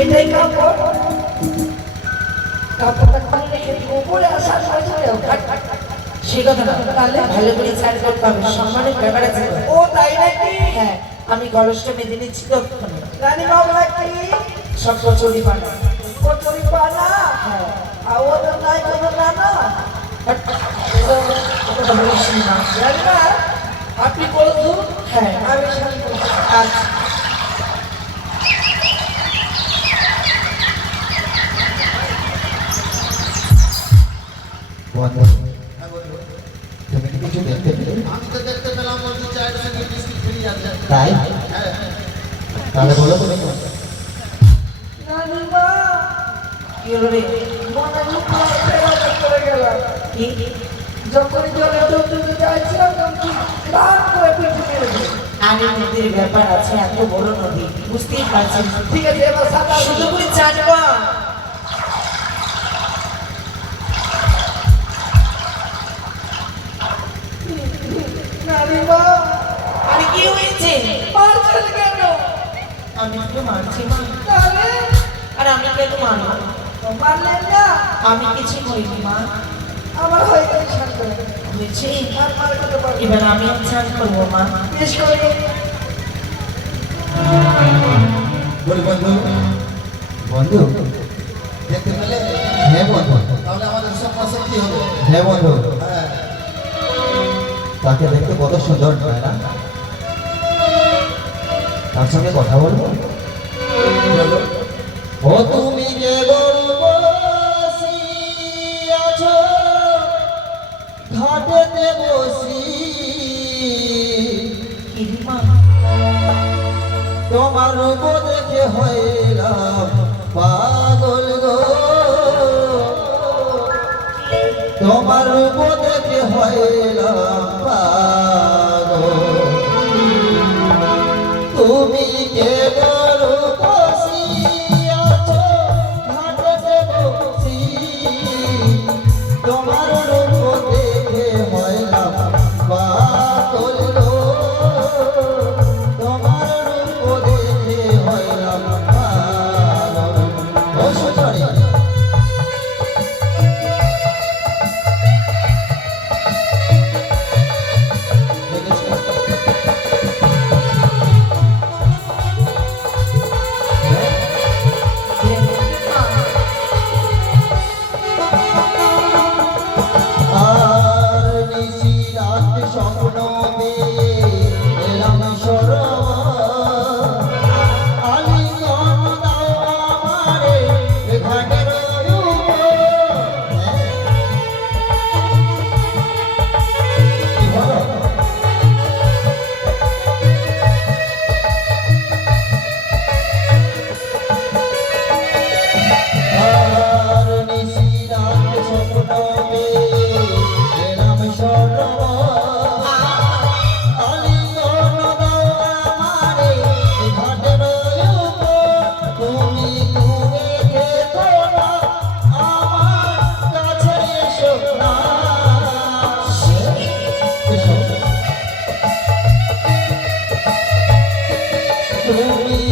এটাই কাপড়। কাপড়টা খুলে উপরে আসার সাথে সাথে সে কথা না তাহলে ভালো করে চাল করতে হবে সম্মানের ব্যাপার আছে। ও তাই নাকি? হ্যাঁ আমি কলসটা বেঁধে নিচ্ছি তো রানী বাবলা কি সব কচুরি পানা। কচুরি পানা? হ্যাঁ। নাই কোনো না আপনি বলুন। হ্যাঁ আমি আচ্ছা। তুমি কি কিছু দেখতে পেলে আমি তো দেখতে পেলাম বলছি চায়ের সঙ্গে বিস্কিট ফ্রি আছে তাই হ্যাঁ তাহলে বলো তুমি মনে জলে নদীর ব্যাপার আছে এত বড় নদী বুঝতেই পারছি। ঠিক আছে এবার সাঁতার শুধু করে নারী মা আরে কি হয়েছে মারছেন কেন? আমি তো মানছি মা। তাহলে? আর আমি কেন মানব মারলেন না। আমি কিছু করিনি মা। আমার হয়ে গেছে শান্ত। হয়েছে। এবার আমি চান করব মা। বেশ করে বলি বন্ধু। বন্ধু? দেখতে পেলে? হ্যাঁ বন্ধু। তাহলে আমাদের স্বপ্ন সত্যি হবে? হ্যাঁ বন্ধু। হ্যাঁ। তাকে দেখতে কত সুন্দর তাই না? তার সঙ্গে কথা বলব? ও তুমি যে আছো, ঘাটেতে বসি। তোমার রূপ দেখে হইলাম পাগল গো। তোমার রূপ দেখে হইলাম পাগল তুমি তুমি দূরে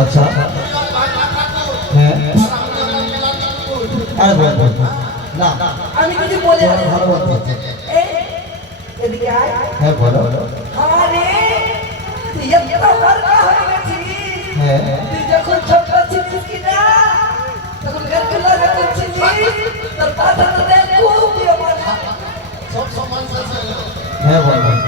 আচ্ছা। হ্যাঁ। আরে বল বল না। আমি কিছু বলে ভালো বলতে এদিকে আয়। হ্যাঁ বলো। আরে তুই এত বড় হয়ে গেছিস হ্যাঁ। তুই যখন ছোট ছিলিস কিনা তখন গেরকুলা যখন ছিলিস। তোর কথা খুব প্রিয় মনে সব সমান শেষ হয়ে হ্যাঁ বল।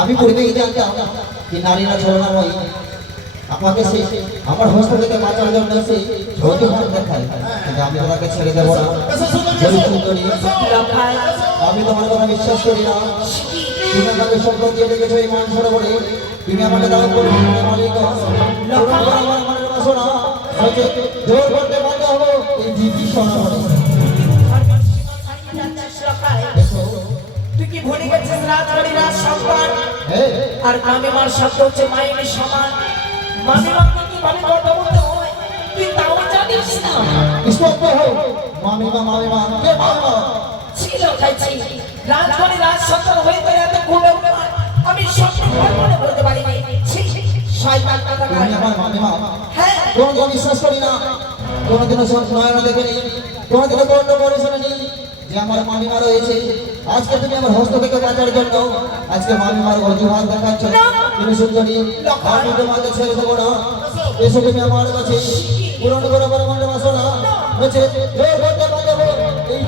আমি পূর্বে জানতাম কি নারীরা ছলনাময়ী আমাকে সেই, আমার হস্ত থেকে বাঁচার জন্য সে অজুহাত দেখায়। কিন্তু আমি তোমাকে ছেড়ে দেবো না। বলি আমি তোমার কথা বিশ্বাস করি না। তুমি আমাকে সম্পদ দিয়ে রেখেছো এই মান সরোবরে তুমি আমাকে দাও করে মালিক। আমার মনের জোর করতে বাধ্য হব। এই জিপি সরোবরে ভুলে গেছিস রাজবাড়ি রাজ সম্মান। হ্যাঁ আর মামিমার শব্দ হচ্ছে মায়ের সমান। মামিমাকে কীভাবে কথা বলতে হয় তুই তাও জানিস না। স্পষ্ট হোক মামিমা মামিমা কে মামিমা ছিল খাইছি রাজবাড়ি রাজ সন্তান হয়ে গেলে এত ঘুরে আমি স্বপ্ন মনে করতে পারিনি। শয়তান কথা আমার মামিমা হ্যাঁ। কোনোদিন বিশ্বাস করি না। কোনোদিনও নয়ন দেখেনি কোনোদিনও কর্ণ করে শোনেনি যে আমার মামিমা রয়েছে। আজকে তুমি আমার হস্ত থেকে বাঁচার জন্য আজকে মামিমার অজুহাত দেখাচ্ছ। তুমি সুন্দরী, আমি তোমাকে ছেড়ে দেবো না। এসে তুমি আমার কাছে। পূরণ করে আমার মনের বাসনা। হচ্ছে জয় করতে পারব এই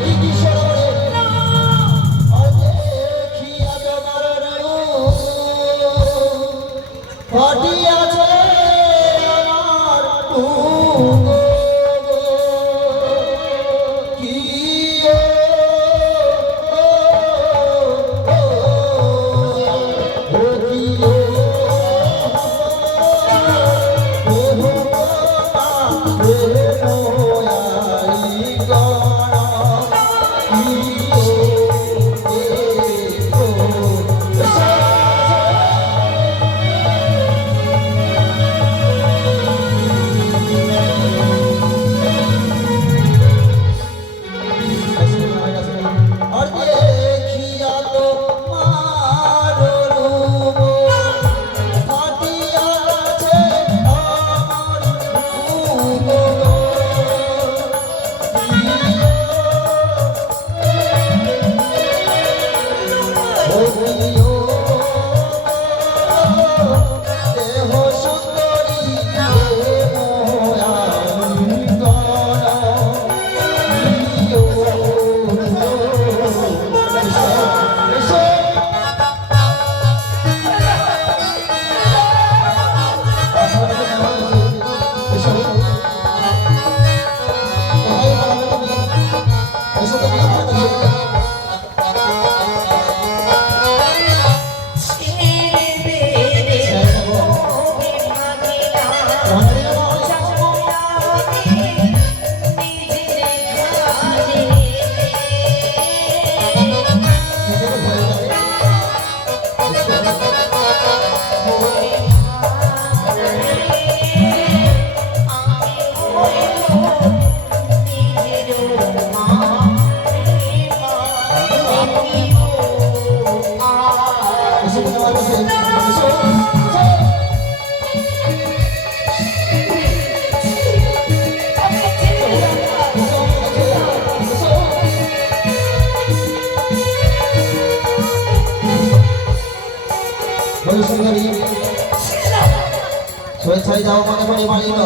স্বেচ্ছায় যাও মনে করে মানিল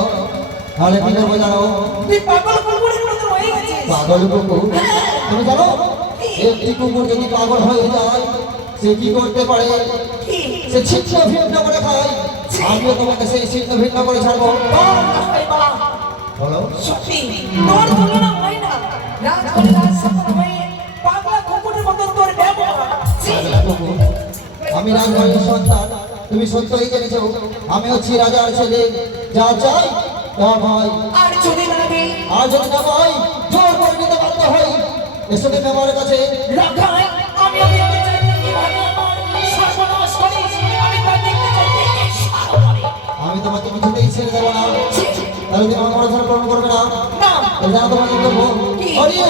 তাহলে কি করব জানো পাগল কুকুরের মতো হয়ে কুকুর? তুমি জানো একটি কুকুর যদি পাগল হয়ে যায় সে কি করতে পারে? সে ছিন্ন ভিন্ন করে খায়। আমিও তোমাকে সেই ছিন্ন ভিন্ন করে ছাড়বো। বলো। সত্যি তোর তুলনা হয় না। রাজসন্তান হয়ে পাগলা কুকুরের মতো তোর ব্যবহার। কুকুর? আমি রাজবাড়ির সন্তান। তুমি সত্যই জেনেছো আমি হচ্ছি রাজার ছেলে। যা চাই তা ভাই আর যদি লাগে আর যদি না ভাই জোর করে নিতে বাধ্য হই। এসো তুমি আমার কাছে। করিস আমি করে আমি তোমাকে কিছুতেই ছেড়ে দেবো না। তাহলে তুমি আমার পূরণ করবে না? না। এটা তোমাকে কি? হরিয়ে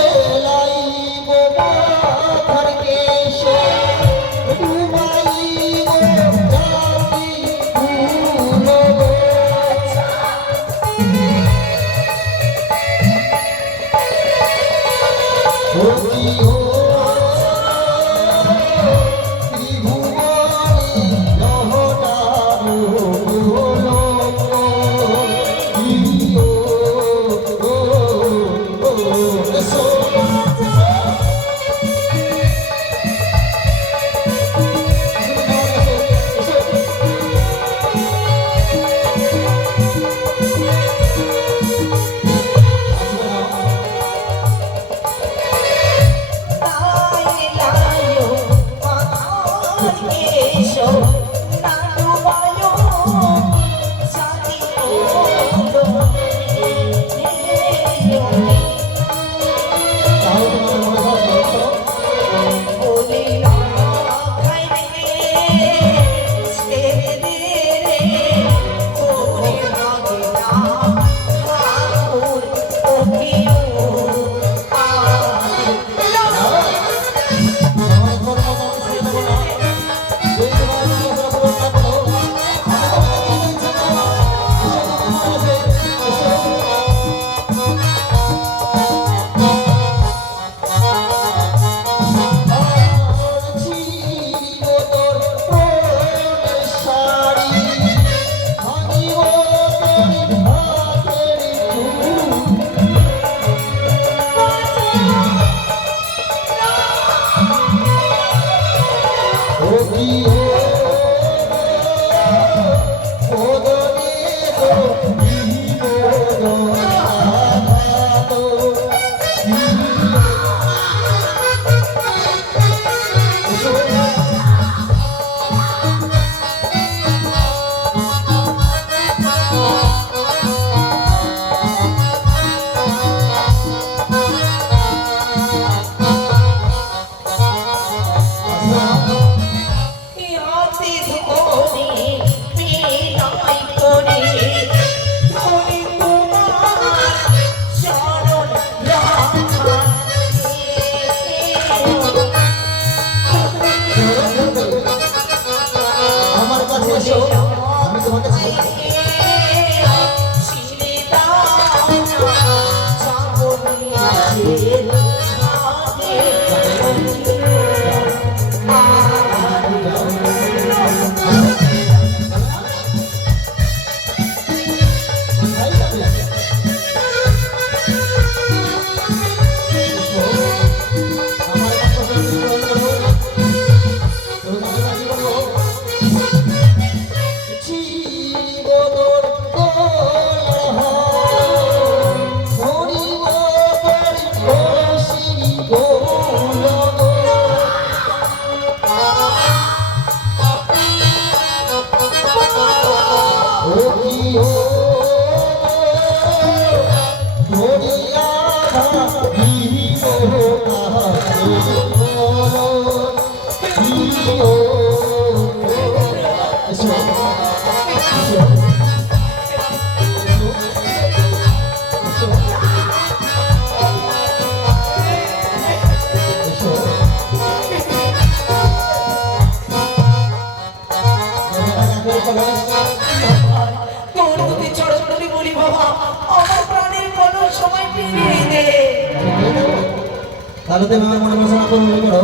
তাহলে তুমি আমার মনে করব করো।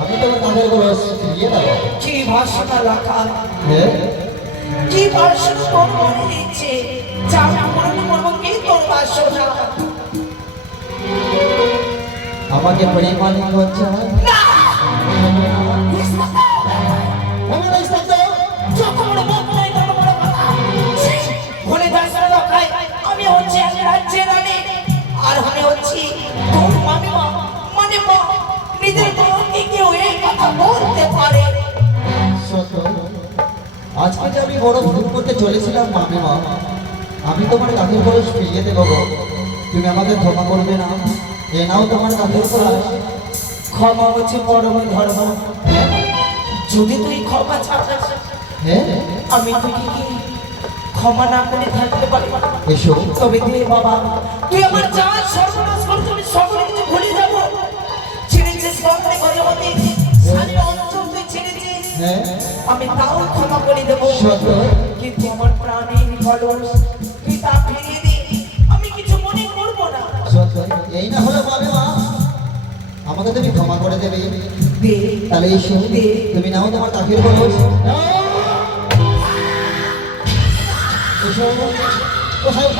আমি তো কাঁধের বয়স ফিরিয়ে দেবো। কি ভাষণা রাখা কি ভাষণ মনে দিচ্ছে যা মনে করব কি তোর বাসনা। আমাকে পরিমাণিক হচ্ছে না? আমার এই শব্দ আজকে যে আমি বড় ভুল করতে চলেছিলাম মামিমা আমি তোমার কাঁধের বয়স ফিরিয়ে দেবো। তুমি আমাকে ক্ষমা করবে না। এ নাও তোমার কাঁধের বয়স। ক্ষমা হচ্ছে পরম ধর্ম। যদি তুই ক্ষমা ছাড়াস হ্যাঁ আমি তোকে কি ক্ষমা না করে থাকতে পারি। এসো। তবে দে বাবা তুই আমার যা সর্বনাশ করে তুমি সকলে কিছু ভুলে যাব। ছেড়েছিস বন্ধে ঘরে মধ্যে সারি অঞ্চল তুই ছেড়েছিস। হ্যাঁ আমি তাও ক্ষমা করে দেবো। কিন্তু আমার প্রাণের খলস তুই তা ফিরিয়ে দে। আমি কিছু মনে করব না। এই না হলো মামিমা আমাকে তুমি ক্ষমা করে দেবে। তাহলে এসো তুমি নাও তোমার বয়স এসো। কোথায়